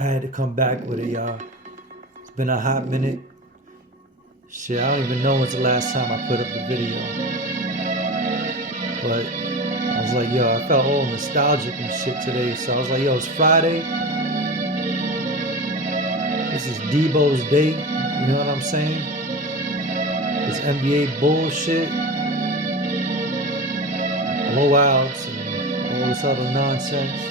I had to come back with it, y'all. It's been a hot minute. Shit, I don't even know when's the last time I put up a video. But I was like, yo, I felt all nostalgic and shit today. So I was like, yo, it's Friday. This is Debo's day. You know what I'm saying? This NBA bullshit, blowouts, and all this other nonsense.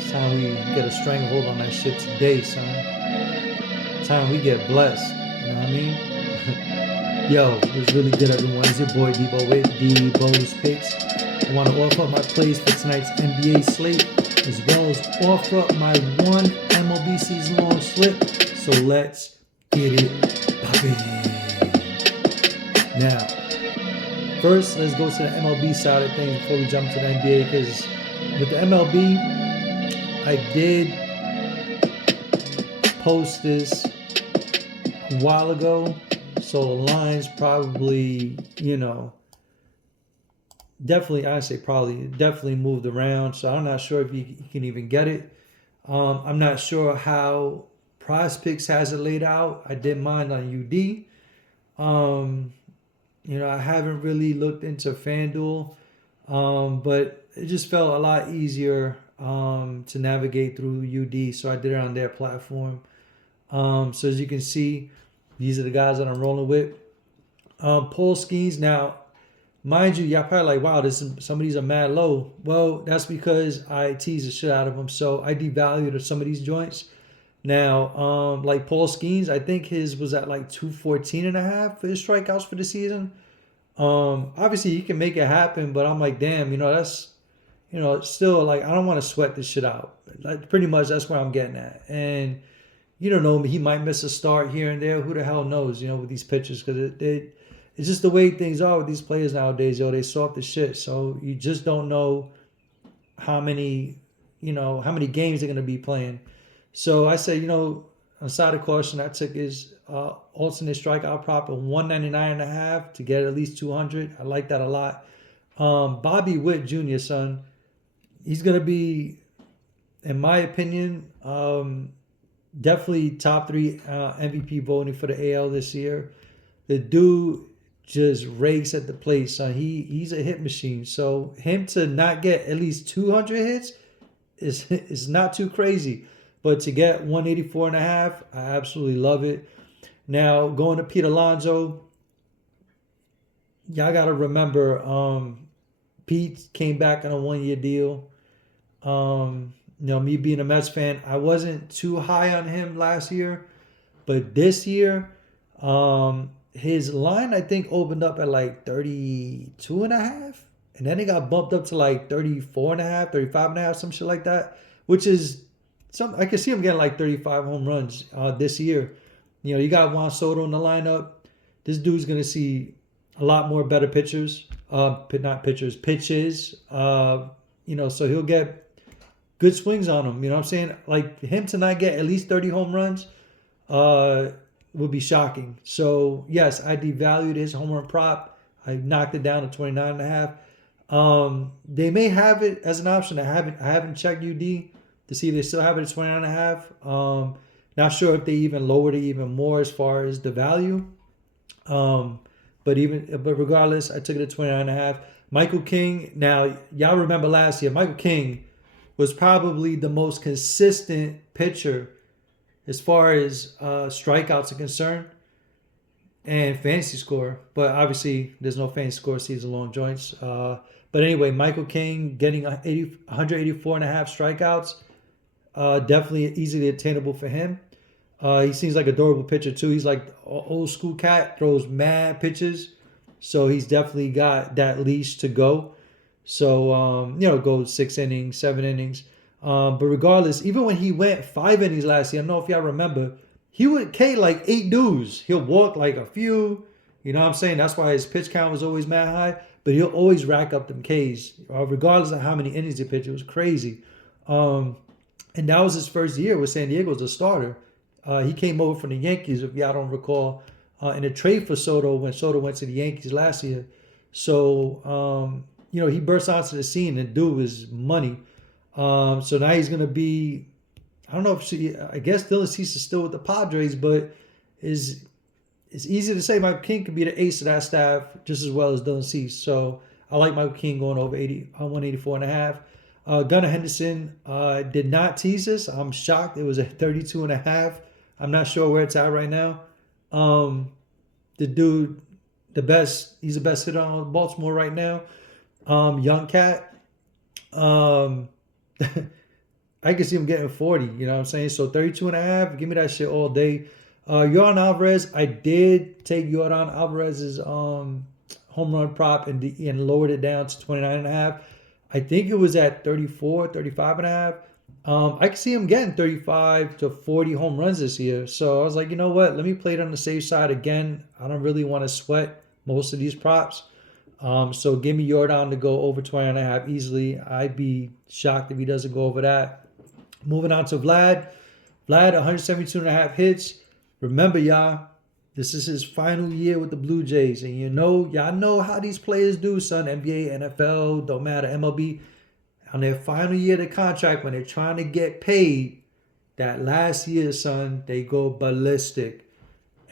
It's time we get a stranglehold on that shit today, son. It's time we get blessed. You know what I mean? Yo, it's really good, everyone. It's your boy Debo with Debo's Picks. I want to offer up my plays for tonight's NBA slate, as well as offer up my one MLB season-long slip. So let's get it poppin'. Now, first, let's go to the MLB side of things before we jump to the NBA, because with the MLB, I did post this a while ago, so the lines probably, definitely moved around. So I'm not sure if you can even get it. I'm not sure how Prizepicks has it laid out. I did mine on UD. I haven't really looked into FanDuel, but it just felt a lot easier to navigate through UD, so I did it on their platform. So as you can see, these are the guys that I'm rolling with. Paul Skeens. Now, mind you, y'all probably like, wow, some of these are mad low. Well, that's because I teased the shit out of them, so I devalued some of these joints. Now, like Paul Skeens, I think his was at like 214.5 for his strikeouts for the season. Obviously he can make it happen, but I'm like, damn, that's, it's still like, I don't want to sweat this shit out. Like, pretty much that's where I'm getting at. And you don't know, he might miss a start here and there. Who the hell knows, with these pitchers, because it's just the way things are with these players nowadays, they soft as shit. So you just don't know how many games they're going to be playing. So I said, on side of caution, I took his alternate strikeout prop of 199.5 to get at least 200. I like that a lot. Bobby Witt Jr., son, he's going to be, in my opinion, definitely top 3 MVP voting for the AL this year. The dude just rakes at the plate, son. He's a hit machine. So him to not get at least 200 hits is not too crazy. But to get 184.5, I absolutely love it. Now, going to Pete Alonso, y'all got to remember, Pete came back on a 1-year deal. Me being a Mets fan, I wasn't too high on him last year. But this year, his line, I think, opened up at like 32.5. And then it got bumped up to like 34.5, 35.5, some shit like that. Which is... I can see him getting like 35 home runs this year. You got Juan Soto in the lineup. This dude's going to see a lot more better pitches. Pitches. So he'll get good swings on him. You know what I'm saying? Like, him to not get at least 30 home runs would be shocking. So, yes, I devalued his home run prop. I knocked it down to 29.5. They may have it as an option. I haven't checked UD to see if they still have it at 29.5. Not sure if they even lowered it even more as far as the value. But regardless, I took it at 29.5. Michael King. Now, y'all remember last year, Michael King was probably the most consistent pitcher as far as strikeouts are concerned and fantasy score. But obviously, there's no fantasy score season-long joints. But anyway, Michael King getting 184.5 strikeouts. Definitely easily attainable for him. He seems like a durable pitcher too. He's like an old school cat, throws mad pitches. So he's definitely got that leash to go. So, go 6 innings, 7 innings. But regardless, even when he went 5 innings last year, I don't know if y'all remember, he would K like 8 dudes. He'll walk like a few. You know what I'm saying? That's why his pitch count was always mad high. But he'll always rack up them Ks, regardless of how many innings he pitched. It was crazy. And that was his first year with San Diego as a starter. He came over from the Yankees, if y'all don't recall, in a trade for Soto when Soto went to the Yankees last year. So, he burst onto the scene and dude was money. So now he's going to be I don't know if I guess Dylan Cease is still with the Padres, but is it's easy to say Michael King could be the ace of that staff just as well as Dylan Cease. So I like Michael King going over 184 and a half. Gunnar Henderson did not tease this. I'm shocked. It was at 32 and a half. I'm not sure where it's at right now. The dude, he's the best hitter on Baltimore right now. Young cat. I can see him getting 40, you know what I'm saying? So 32 and a half, give me that shit all day. Yordan Alvarez, I did take Yordan Alvarez's home run prop and lowered it down to 29 and a half. I think it was at 34, 35 and a half. I can see him getting 35 to 40 home runs this year. So I was like, you know what? Let me play it on the safe side again. I don't really want to sweat most of these props. So give me Yordan to go over 20 and a half easily. I'd be shocked if he doesn't go over that. Moving on to Vlad. Vlad, 172 and a half hits. Remember, y'all, this is his final year with the Blue Jays. And y'all know how these players do, son. NBA, NFL, don't matter, MLB. On their final year of the contract, when they're trying to get paid, that last year, son, they go ballistic.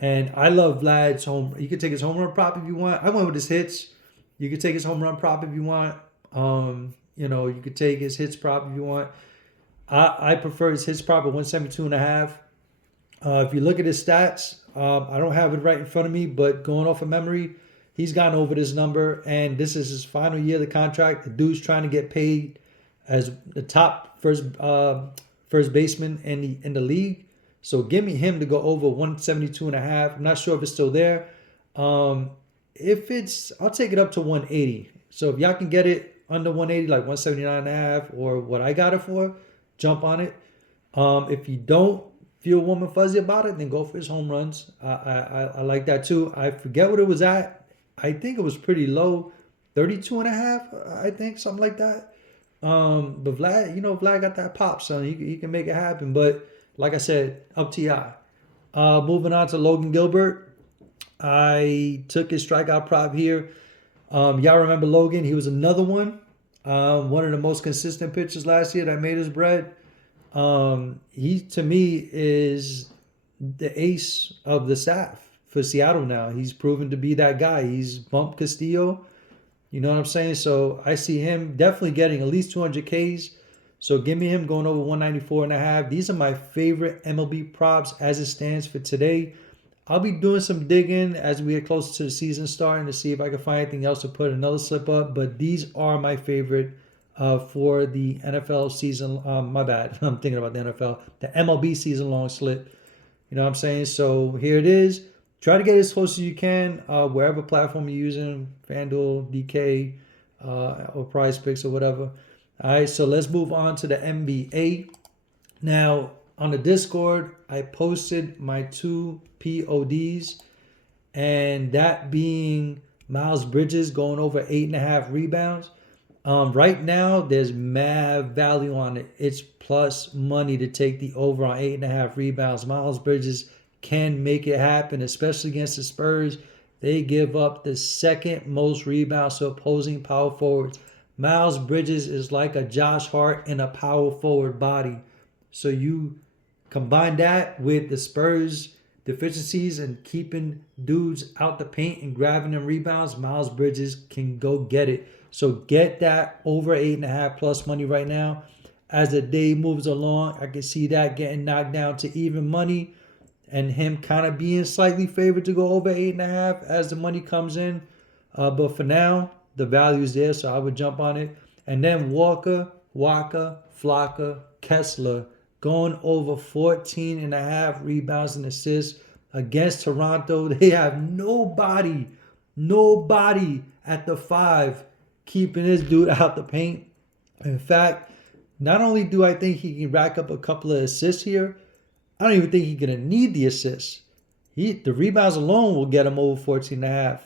And I love Vlad's home. You can take his home run prop if you want. I went with his hits. You could take his home run prop if you want. You could take his hits prop if you want. I prefer his hits prop at 172 and a half. If you look at his stats, I don't have it right in front of me, but going off of memory, he's gone over this number, and this is his final year of the contract. The dude's trying to get paid as the top first baseman in the league. So give me him to go over 172 and a half. I'm not sure if it's still there. If it's, I'll take it up to 180. So if y'all can get it under 180, like 179 and a half, or what I got it for, jump on it. If you don't feel warm and fuzzy about it, then go for his home runs. I like that too. I forget what it was at. I think it was pretty low, 32 and a half, I think, something like that. But Vlad, Vlad got that pop, son. He can make it happen. But like I said, up to y'all. Moving on to Logan Gilbert. I took his strikeout prop here. Y'all remember Logan? He was another one. One of the most consistent pitchers last year that made his bread. He, to me, is the ace of the staff for Seattle now. He's proven to be that guy. He's bumped Castillo. You know what I'm saying? So I see him definitely getting at least 200 Ks. So give me him going over 194 and a half. These are my favorite MLB props as it stands for today. I'll be doing some digging as we get closer to the season starting to see if I can find anything else to put another slip up. But these are my favorite for the NFL season. My bad. I'm thinking about the NFL. The MLB season long slip. You know what I'm saying? So here it is. Try to get as close as you can, wherever platform you're using, FanDuel, DK, or Prizepicks or whatever. All right, so let's move on to the NBA. Now, on the Discord, I posted my 2 PODs, and that being Miles Bridges going over 8.5 rebounds. Right now, there's mad value on it. It's plus money to take the over on 8.5 rebounds. Miles Bridges can make it happen, especially against the Spurs. They give up the second most rebounds to opposing power forwards. Miles Bridges is like a Josh Hart in a power forward body. So you combine that with the Spurs deficiencies and keeping dudes out the paint and grabbing them rebounds, Miles Bridges can go get it. So get that over 8.5 plus money right now. As the day moves along, I can see that getting knocked down to even money and him kind of being slightly favored to go over 8.5 as the money comes in. But for now, the value is there, so I would jump on it. And then Walker, Flocka, Kessler going over 14.5 rebounds and assists against Toronto. They have nobody at the 5 keeping this dude out the paint. In fact, not only do I think he can rack up a couple of assists here, I don't even think he's going to need the assists. The rebounds alone will get him over 14.5.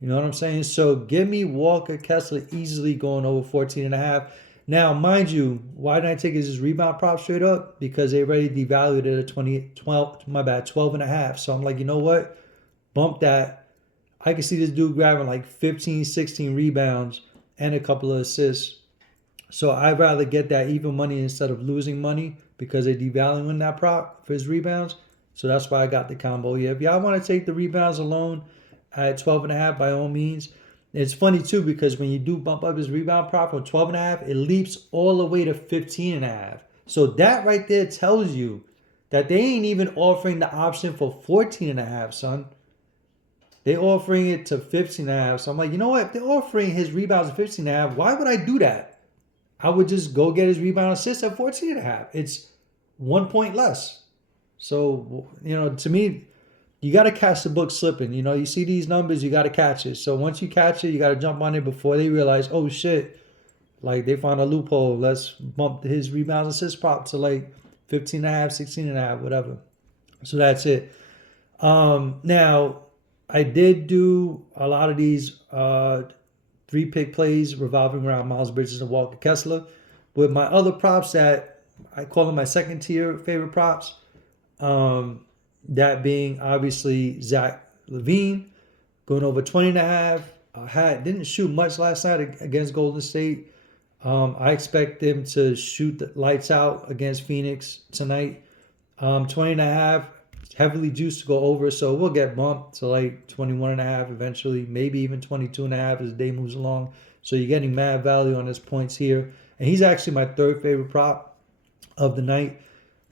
You know what I'm saying? So give me Walker Kessler easily going over 14.5. Now, mind you, why didn't I take his rebound prop straight up? Because they already devalued it at 12.5. So I'm like, you know what? Bump that. I can see this dude grabbing like 15, 16 rebounds and a couple of assists. So I'd rather get that even money instead of losing money because they're devaluing that prop for his rebounds. So that's why I got the combo here. If y'all want to take the rebounds alone at 12.5, by all means. It's funny too because when you do bump up his rebound prop from 12.5, it leaps all the way to 15.5. So that right there tells you that they ain't even offering the option for 14.5, son. They're offering it to 15.5. So I'm like, you know what? If they're offering his rebounds at 15.5, why would I do that? I would just go get his rebound assist at 14.5. It's 1 point less. So, to me, you got to catch the book slipping. You see these numbers, you got to catch it. So once you catch it, you got to jump on it before they realize, oh shit, like they found a loophole. Let's bump his rebounds assist prop to like 15.5, 16.5, whatever. So that's it. Now, I did do a lot of these 3-pick plays revolving around Miles Bridges and Walker Kessler. With my other props that I call them my second tier favorite props, that being obviously Zach LaVine going over 20.5. Didn't shoot much last night against Golden State. I expect them to shoot the lights out against Phoenix tonight. 20.5, heavily juiced to go over, so we'll get bumped to like 21.5 eventually, maybe even 22.5 as the day moves along. So you're getting mad value on his points here. And he's actually my third favorite prop of the night.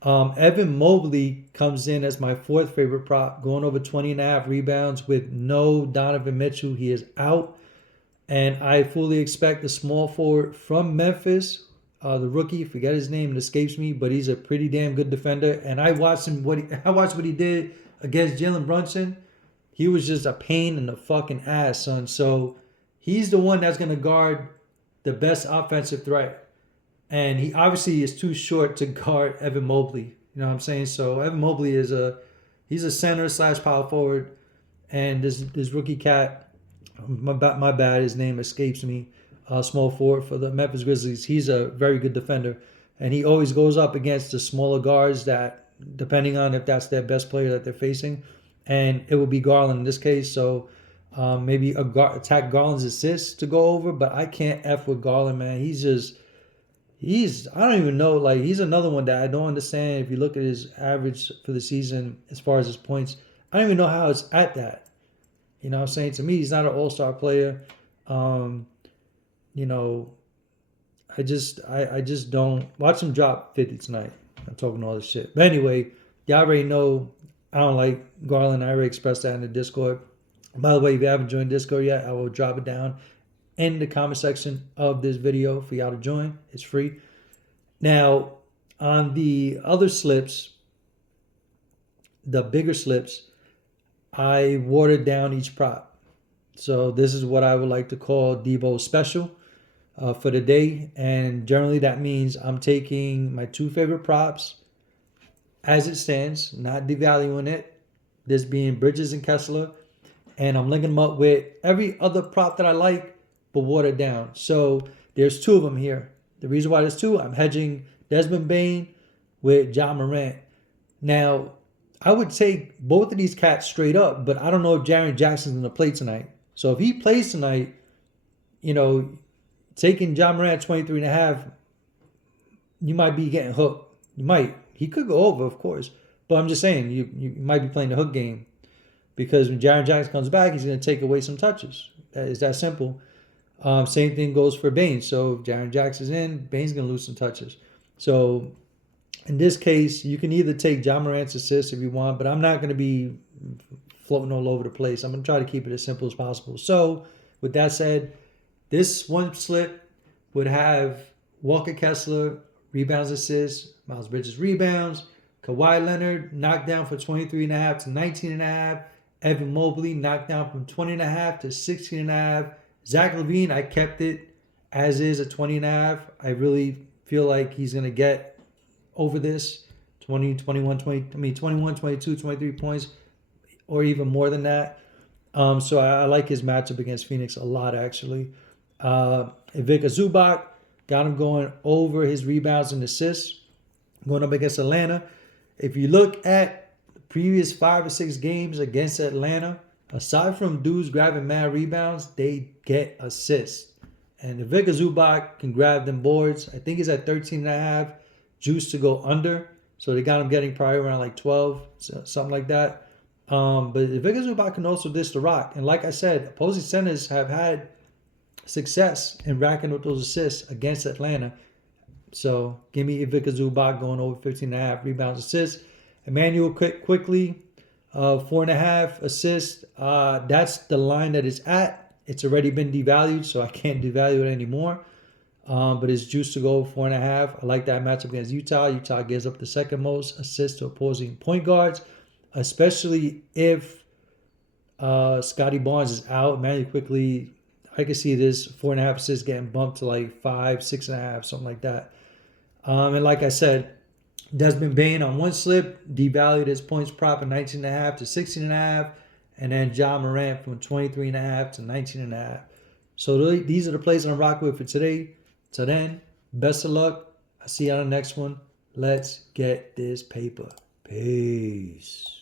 Evan Mobley comes in as my fourth favorite prop, going over 20.5 rebounds with no Donovan Mitchell. He is out. And I fully expect the small forward from Memphis, the rookie, forget his name, it escapes me, but he's a pretty damn good defender. And I watched what he did against Jalen Brunson. He was just a pain in the fucking ass, son. So he's the one that's gonna guard the best offensive threat. And he obviously is too short to guard Evan Mobley. You know what I'm saying? So Evan Mobley he's a center / power forward. And this rookie cat, my bad, his name escapes me. Small forward for the Memphis Grizzlies. He's a very good defender. And he always goes up against the smaller guards that, depending on if that's their best player that they're facing. And it will be Garland in this case. So maybe attack Garland's assist to go over. But I can't F with Garland, man. I don't even know. Like, he's another one that I don't understand. If you look at his average for the season as far as his points, I don't even know how it's at that. You know what I'm saying? To me, he's not an all-star player. I just don't watch him drop 50 tonight. I'm talking all this shit. But anyway, y'all already know I don't like Garland. I already expressed that in the Discord. By the way, if you haven't joined Discord yet, I will drop it down in the comment section of this video for y'all to join. It's free. Now, on the other slips, the bigger slips, I watered down each prop. So this is what I would like to call Devo special for the day. And generally that means I'm taking my two favorite props as it stands, not devaluing it. This being Bridges and Kessler. And I'm linking them up with every other prop that I like, but watered down. So there's two of them here. The reason why there's two, I'm hedging Desmond Bane with Ja Morant. Now, I would take both of these cats straight up, but I don't know if Jaren Jackson's going to play tonight. So if he plays tonight, taking Ja Morant 23.5, you might be getting hooked. You might. He could go over, of course. But I'm just saying, you might be playing the hook game. Because when Jaren Jackson comes back, he's going to take away some touches. It's that simple. Same thing goes for Bane. So if Jaren Jackson's in, Bane's going to lose some touches. So in this case, you can either take Ja Morant's assist if you want, but I'm not going to be floating all over the place. I'm going to try to keep it as simple as possible. So with that said, this one slip would have Walker Kessler, rebounds, assists, Miles Bridges, rebounds, Kawhi Leonard knocked down from 23.5 to 19.5, Evan Mobley knocked down from 20.5 to 16.5. Zach LaVine, I kept it as is at 20.5. I really feel like he's going to get over this 21, 22, 23 points, or even more than that. So I like his matchup against Phoenix a lot, actually. Ivica Zubac, got him going over his rebounds and assists, going up against Atlanta. If you look at the previous 5 or 6 games against Atlanta, aside from dudes grabbing mad rebounds, they get assists. And if Vika Zubac can grab them boards, I think he's at 13.5, juice to go under. So they got him getting probably around like 12, something like that. But if Vika Zubac can also dish the rock. And like I said, opposing centers have had success in racking up those assists against Atlanta. So give me Ivica Zubac going over 15.5 rebounds, assists. Emmanuel quickly, 4.5 assists. That's the line that it's at. It's already been devalued, so I can't devalue it anymore. But it's juiced to go over 4.5. I like that matchup against Utah. Utah gives up the second most assists to opposing point guards, especially if Scotty Barnes is out. Emmanuel quickly, I can see this 4.5 assists getting bumped to like 5, 6.5, something like that. And like I said, Desmond Bain on one slip devalued his points prop in 19.5 to 16.5, and then John Morant from 23.5 to 19.5. So these are the plays I'm rocking with for today. Till then, best of luck. I'll see you on the next one. Let's get this paper. Peace.